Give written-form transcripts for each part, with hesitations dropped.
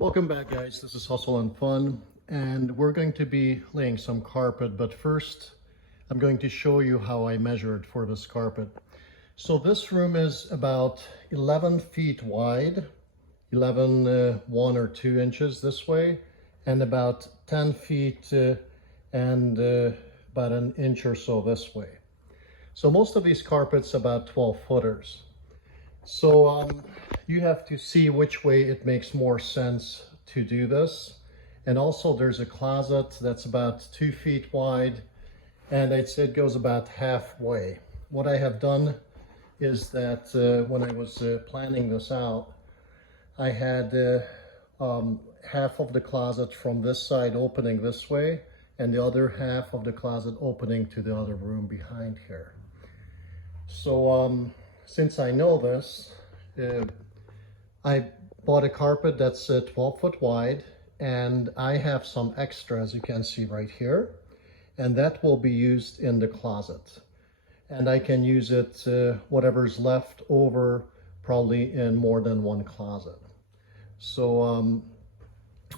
Welcome back, guys. This is Hustle and Fun, and we're going to be laying some carpet, but first I'm going to show you how I measured for this carpet. So this room is about 11 feet wide, 1 or 2 inches this way, and about 10 feet and about an inch or so this way. So most of these carpets about 12 footers. So you have to see which way it makes more sense to do this. And also there's a closet that's about 2 feet wide, and I'd say it goes about halfway. What I have done is that when I was planning this out, I had half of the closet from this side opening this way, and the other half of the closet opening to the other room behind here. So since I know this, I bought a carpet that's 12 foot wide, and I have some extra, as you can see right here, and that will be used in the closet. And I can use it, whatever's left over, probably in more than one closet. So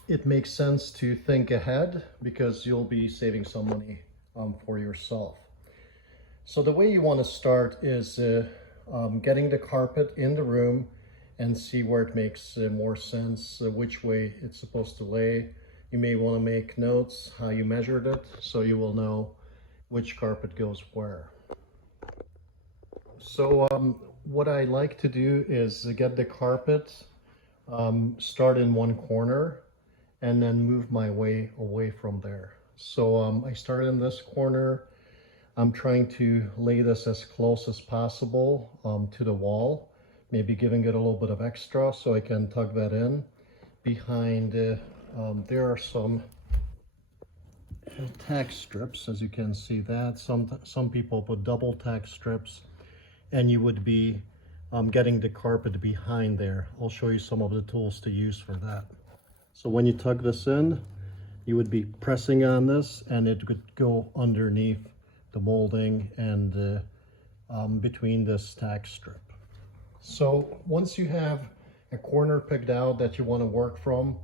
it makes sense to think ahead because you'll be saving some money for yourself. So the way you want to start is getting the carpet in the room and see where it makes more sense, which way it's supposed to lay. You may want to make notes how you measured it so you will know which carpet goes where. So what I like to do is get the carpet, start in one corner, and then move my way away from there. So I start in this corner. I'm trying to lay this as close as possible to the wall, maybe giving it a little bit of extra so I can tuck that in. Behind there are some tack strips, as you can see that. Some people put double tack strips, and you would be getting the carpet behind there. I'll show you some of the tools to use for that. So when you tuck this in, you would be pressing on this and it would go underneath the molding and between this tack strip. So once you have a corner picked out that you want to work from,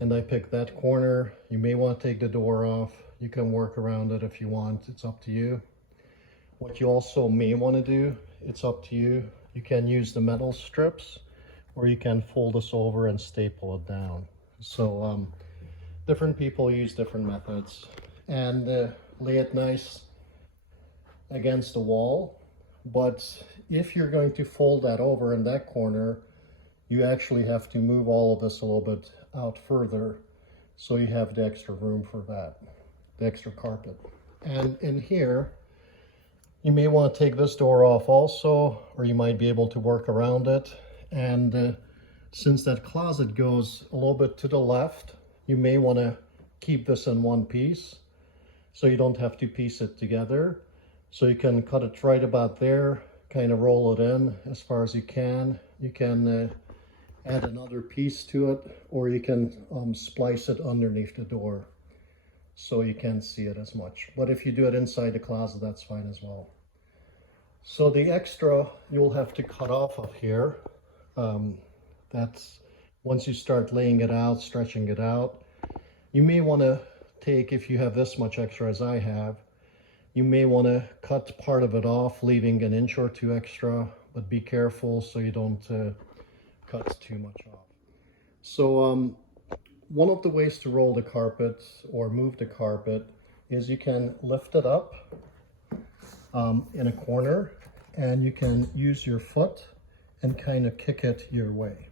and I picked that corner, you may want to take the door off. You can work around it if you want, it's up to you. What you also may want to do, it's up to you. You can use the metal strips, or you can fold this over and staple it down. So different people use different methods, and lay it nice against the wall. But if you're going to fold that over in that corner, you actually have to move all of this a little bit out further so you have the extra room for that, the extra carpet. And in here, you may want to take this door off also, or you might be able to work around it. And since that closet goes a little bit to the left, you may want to keep this in one piece so you don't have to piece it together. So you can cut it right about there, kind of roll it in as far as you can. You can add another piece to it, or you can splice it underneath the door so you can't see it as much. But if you do it inside the closet, that's fine as well. So the extra you'll have to cut off of here. That's once you start laying it out, stretching it out. You may want to take, if you have this much extra as I have, you may want to cut part of it off, leaving an inch or 2 extra, but be careful so you don't cut too much off. So one of the ways to roll the carpet or move the carpet is you can lift it up in a corner, and you can use your foot and kind of kick it your way.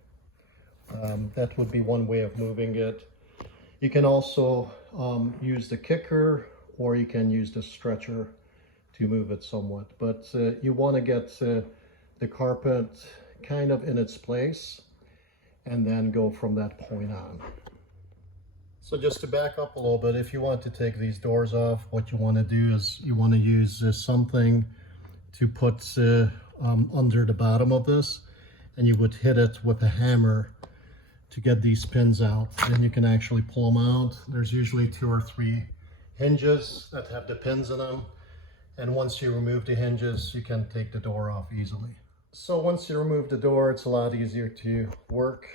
That would be one way of moving it. You can also use the kicker, or you can use the stretcher to move it somewhat. But you want to get the carpet kind of in its place and then go from that point on. So just to back up a little bit, if you want to take these doors off, what you want to do is you want to use something to put under the bottom of this, and you would hit it with a hammer to get these pins out. Then you can actually pull them out. There's usually 2 or 3 hinges that have the pins in them, and once you remove the hinges, you can take the door off easily. So once you remove the door, it's a lot easier to work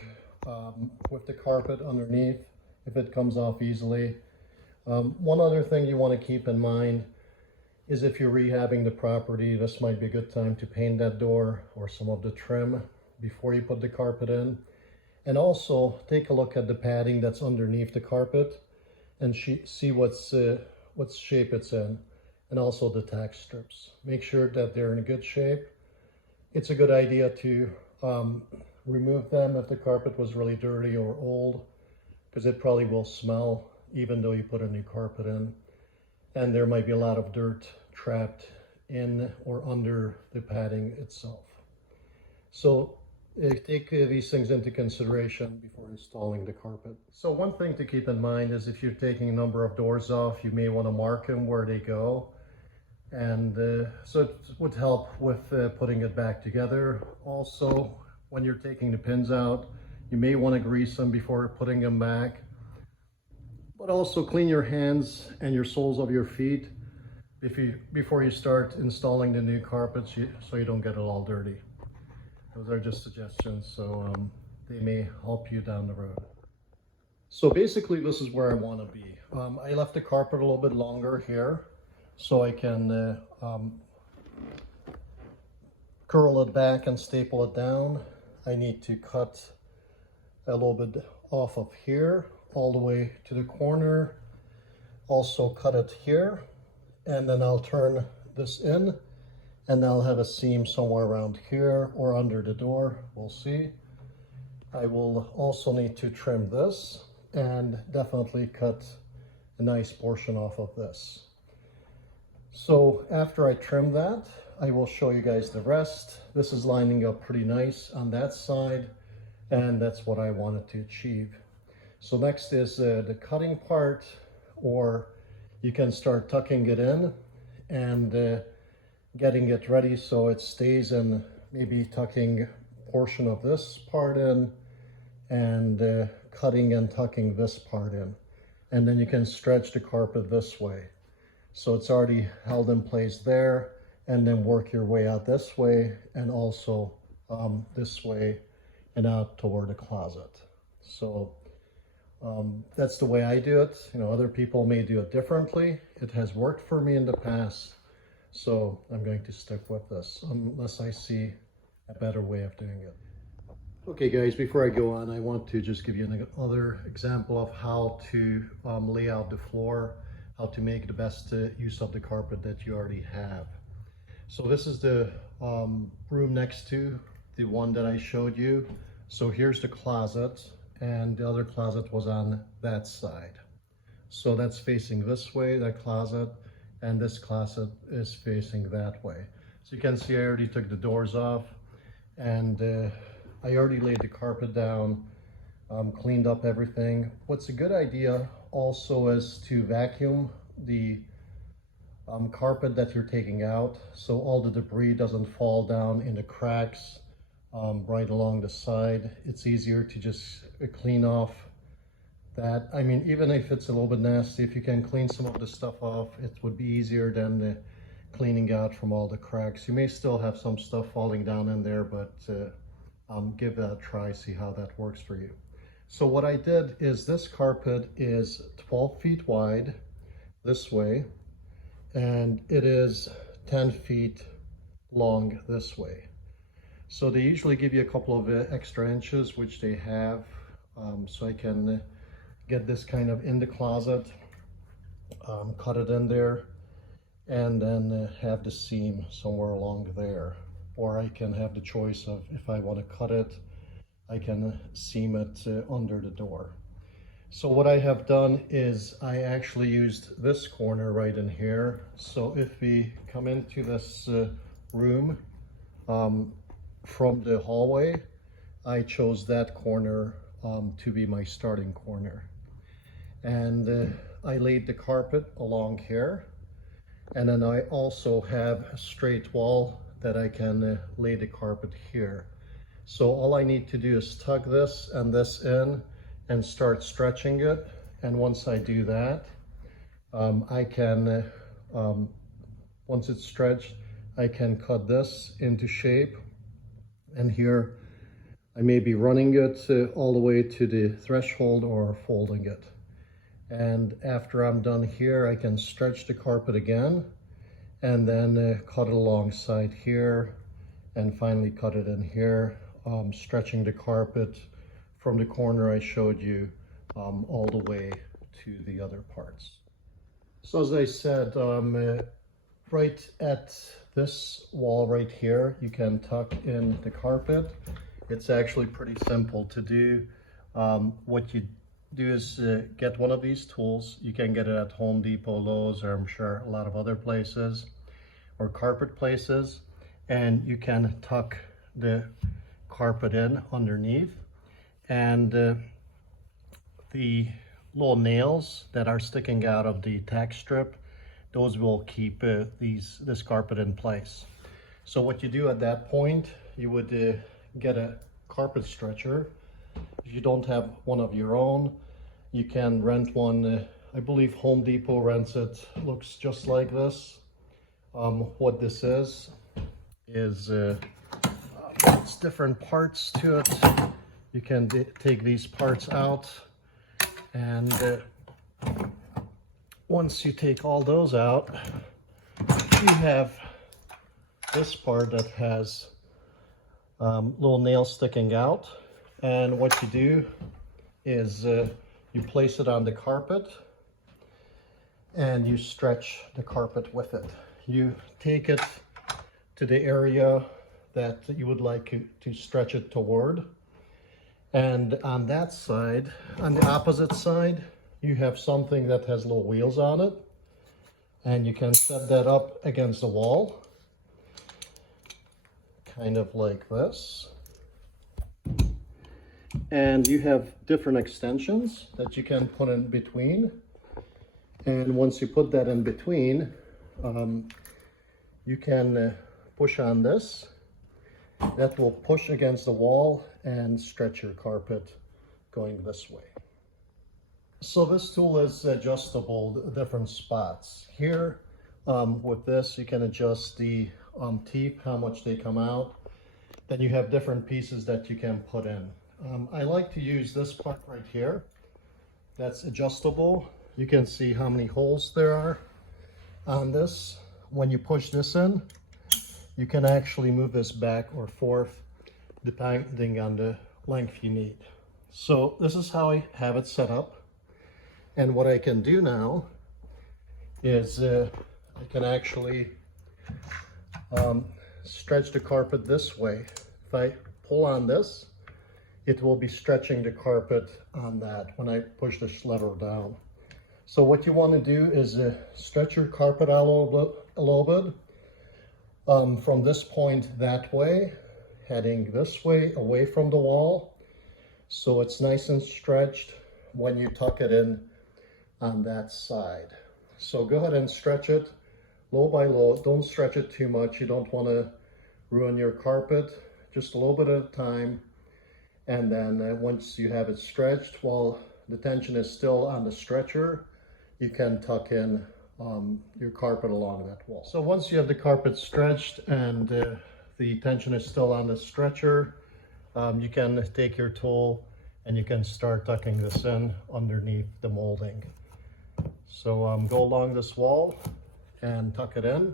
with the carpet underneath if it comes off easily. One other thing you want to keep in mind is if you're rehabbing the property, this might be a good time to paint that door or some of the trim before you put the carpet in. And also take a look at the padding that's underneath the carpet and see what shape it's in, and also the tack strips. Make sure that they're in a good shape. It's a good idea to remove them if the carpet was really dirty or old, because it probably will smell even though you put a new carpet in. And there might be a lot of dirt trapped in or under the padding itself. So take these things into consideration before installing the carpet. So one thing to keep in mind is if you're taking a number of doors off, you may want to mark them where they go. And so it would help with putting it back together. Also, when you're taking the pins out, you may want to grease them before putting them back. But also clean your hands and your soles of your feet before you start installing the new carpets, so you don't get it all dirty. Those are just suggestions, so they may help you down the road. So basically this is where I want to be. I left the carpet a little bit longer here so I can curl it back and staple it down. I need to cut a little bit off of here all the way to the corner. Also cut it here, and then I'll turn this in, and I'll have a seam somewhere around here or under the door. We'll see. I will also need to trim this and definitely cut a nice portion off of this. So after I trim that, I will show you guys the rest. This is lining up pretty nice on that side, and that's what I wanted to achieve. So next is the cutting part, or you can start tucking it in and getting it ready so it stays in, maybe tucking a portion of this part in and cutting and tucking this part in. And then you can stretch the carpet this way. So it's already held in place there, and then work your way out this way and also this way and out toward the closet. So that's the way I do it. You know, other people may do it differently. It has worked for me in the past, so I'm going to stick with this unless I see a better way of doing it. Okay guys, before I go on, I want to just give you another example of how to lay out the floor, how to make the best use of the carpet that you already have. So this is the room next to the one that I showed you. So here's the closet, and the other closet was on that side. So that's facing this way, that closet, and this closet is facing that way. So you can see I already took the doors off, and I already laid the carpet down, cleaned up everything. What's a good idea also is to vacuum the carpet that you're taking out, so all the debris doesn't fall down in the cracks right along the side. It's easier to just clean off that. I mean, even if it's a little bit nasty, if you can clean some of the stuff off, it would be easier than the cleaning out from all the cracks. You may still have some stuff falling down in there, but give that a try, see how that works for you. So what I did is, this carpet is 12 feet wide this way, and it is 10 feet long this way. So they usually give you a couple of extra inches, which they have, so I can get this kind of in the closet, cut it in there, and then have the seam somewhere along there. Or I can have the choice of, if I want to cut it, I can seam it under the door. So what I have done is I actually used this corner right in here. So if we come into this room from the hallway, I chose that corner to be my starting corner. And I laid the carpet along here. And then I also have a straight wall that I can lay the carpet here. So all I need to do is tuck this and this in and start stretching it. And once I do that, I can, once it's stretched, I can cut this into shape. And here I may be running it all the way to the threshold or folding it. And after I'm done here, I can stretch the carpet again and then cut it alongside here and finally cut it in here, stretching the carpet from the corner I showed you all the way to the other parts. So as I said, right at this wall right here, you can tuck in the carpet. It's actually pretty simple to do. What you do is get one of these tools. You can get it at Home Depot, Lowe's, or I'm sure a lot of other places, or carpet places, and you can tuck the carpet in underneath, and the little nails that are sticking out of the tack strip, those will keep this carpet in place. So what you do at that point, you would get a carpet stretcher. If you don't have one of your own, you can rent one. I believe Home Depot rents it. Looks just like this. What this is it's different parts to it. You can take these parts out, and once you take all those out, you have this part that has little nails sticking out. And what you do is you place it on the carpet and you stretch the carpet with it. You take it to the area that you would like to stretch it toward. And on that side, on the opposite side, you have something that has little wheels on it. And you can set that up against the wall, kind of like this. And you have different extensions that you can put in between. And once you put that in between, you can push on this. That will push against the wall and stretch your carpet going this way. So this tool is adjustable at different spots. Here, with this, you can adjust the teeth, how much they come out. Then you have different pieces that you can put in. I like to use this part right here. That's adjustable. You can see how many holes there are on this. When you push this in, you can actually move this back or forth depending on the length you need. So this is how I have it set up. And what I can do now is I can actually stretch the carpet this way. If I pull on this, it will be stretching the carpet on that when I push this lever down. So what you want to do is stretch your carpet out a little bit from this point that way, heading this way away from the wall, so it's nice and stretched when you tuck it in on that side. So go ahead and stretch it low by low. Don't stretch it too much. You don't want to ruin your carpet. Just a little bit at a time. And then once you have it stretched, while the tension is still on the stretcher, you can tuck in your carpet along that wall. So once you have the carpet stretched and the tension is still on the stretcher, you can take your tool and you can start tucking this in underneath the molding. So go along this wall and tuck it in,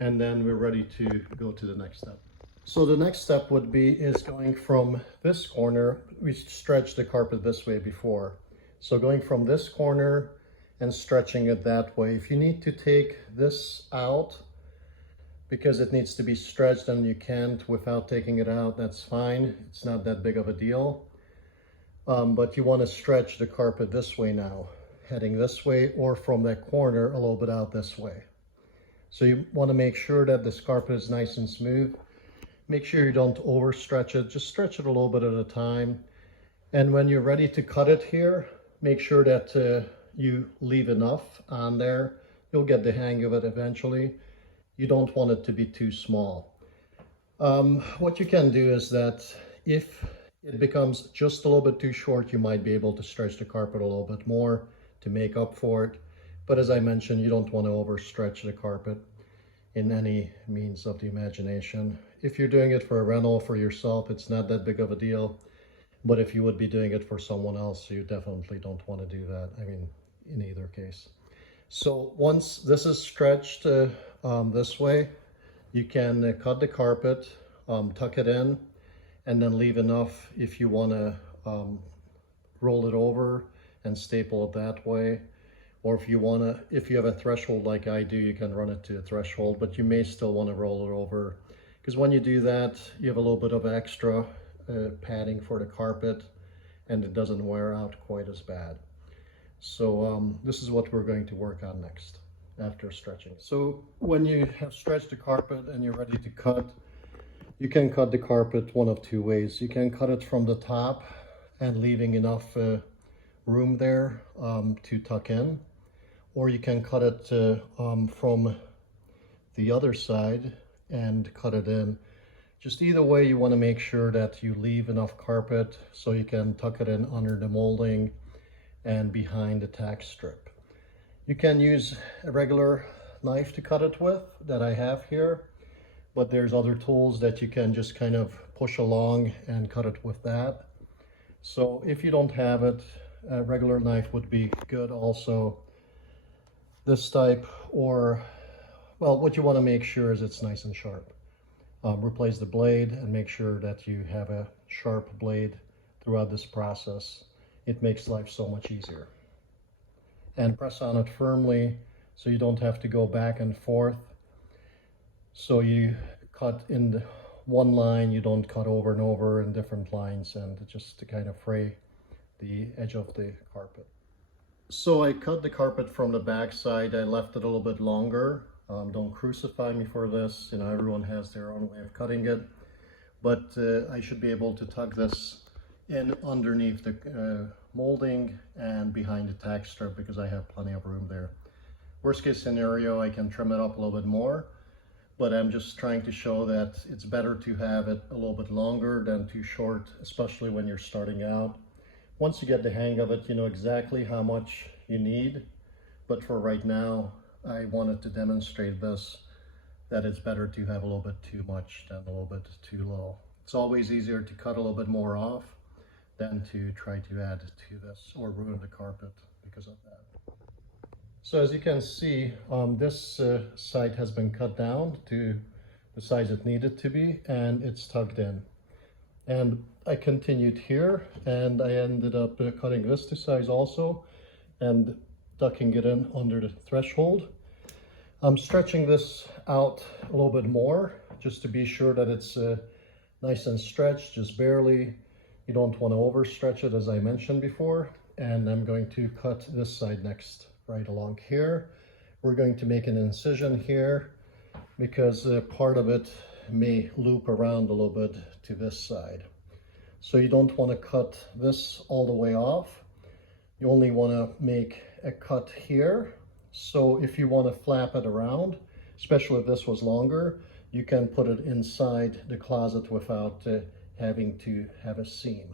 and then we're ready to go to the next step. So the next step would be going from this corner. We stretched the carpet this way before. So going from this corner and stretching it that way. If you need to take this out because it needs to be stretched and you can't without taking it out, that's fine. It's not that big of a deal. But you want to stretch the carpet this way now, heading this way, or from that corner a little bit out this way. So you want to make sure that this carpet is nice and smooth. Make sure you don't overstretch it. Just stretch it a little bit at a time. And when you're ready to cut it here, make sure that you leave enough on there. You'll get the hang of it eventually. You don't want it to be too small. What you can do is that if it becomes just a little bit too short, you might be able to stretch the carpet a little bit more to make up for it. But as I mentioned, you don't want to overstretch the carpet in any means of the imagination. if you're doing it for a rental for yourself, it's not that big of a deal. But if you would be doing it for someone else, you definitely don't want to do that. I mean, in either case. So once this is stretched this way, you can cut the carpet, tuck it in, and then leave enough if you want to roll it over and staple it that way. Or if you want to, if you have a threshold like I do, you can run it to a threshold, but you may still want to roll it over. Because when you do that, you have a little bit of extra padding for the carpet, and it doesn't wear out quite as bad. So this is what we're going to work on next after stretching. So when you have stretched the carpet and you're ready to cut, you can cut the carpet one of two ways. You can cut it from the top and leaving enough room there to tuck in, or you can cut it from the other side and cut it in. Just either way, you want to make sure that you leave enough carpet so you can tuck it in under the molding and behind the tack strip. You can use a regular knife to cut it with that I have here, but there's other tools that you can just kind of push along and cut it with that. So if you don't have it, a regular knife would be good also. This type, or, well, what you want to make sure is it's nice and sharp. Replace the blade and make sure that you have a sharp blade throughout this process. It makes life so much easier. And press on it firmly so you don't have to go back and forth. So you cut in the one line, you don't cut over and over in different lines, and just to kind of fray the edge of the carpet. So I cut the carpet from the back side. I left it a little bit longer. Don't crucify me for this. You know, everyone has their own way of cutting it. But I should be able to tuck this in underneath the molding and behind the tack strip because I have plenty of room there. Worst case scenario, I can trim it up a little bit more, but I'm just trying to show that it's better to have it a little bit longer than too short, especially when you're starting out. Once you get the hang of it, you know exactly how much you need, but for right now, I wanted to demonstrate this, that it's better to have a little bit too much than a little bit too little. It's always easier to cut a little bit more off than to try to add to this or ruin the carpet because of that. So as you can see, this side has been cut down to the size it needed to be, and it's tucked in. And I continued here, and I ended up cutting this to size also and tucking it in under the threshold. I'm stretching this out a little bit more just to be sure that it's nice and stretched, just barely. You don't want to overstretch it, as I mentioned before. And I'm going to cut this side next, right along here. We're going to make an incision here because part of it may loop around a little bit to this side. So you don't want to cut this all the way off. You only want to make a cut here. So if you want to flap it around, especially if this was longer, you can put it inside the closet without having to have a seam.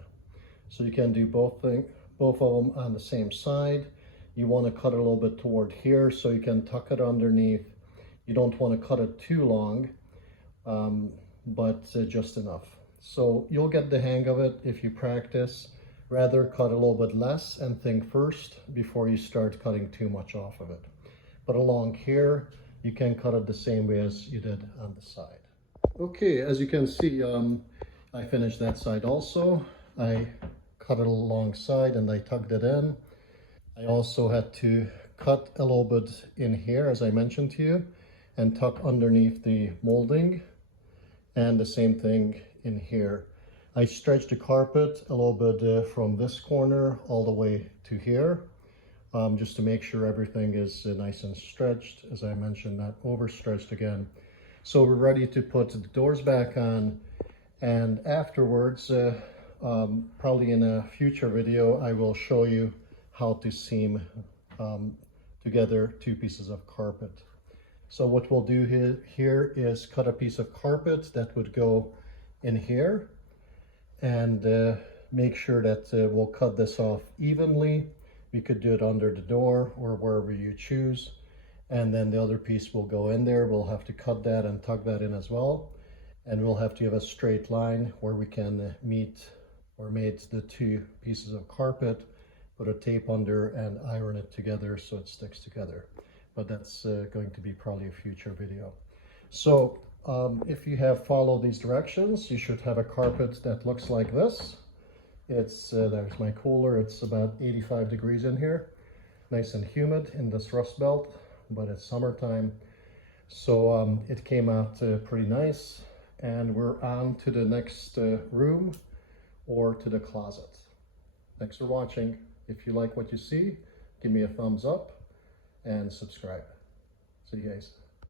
So you can do both of them on the same side. You want to cut it a little bit toward here so you can tuck it underneath. You don't want to cut it too long, but just enough. So you'll get the hang of it if you practice. Rather cut a little bit less and think first before you start cutting too much off of it. But along here, you can cut it the same way as you did on the side. Okay, as you can see, I finished that side also. I cut it alongside and I tucked it in. I also had to cut a little bit in here, as I mentioned to you, and tuck underneath the molding, and the same thing in here. I stretched the carpet a little bit from this corner all the way to here, just to make sure everything is nice and stretched, as I mentioned, not overstretched again. So we're ready to put the doors back on, and afterwards, probably in a future video, I will show you how to seam together two pieces of carpet. So what we'll do here is cut a piece of carpet that would go in here, and make sure that we'll cut this off evenly. You could do it under the door or wherever you choose, and then the other piece will go in there. We'll have to cut that and tuck that in as well, and we'll have to have a straight line where we can meet or mate the two pieces of carpet, put a tape under and iron it together so it sticks together. But that's going to be probably a future video. So if you have followed these directions, you should have a carpet that looks like this. It's there's my cooler. It's about 85 degrees in here, nice and humid in this Rust Belt, but it's summertime. So it came out pretty nice, and we're on to the next room or to the closet. Thanks for watching. If you like what you see, give me a thumbs up and subscribe. See you guys.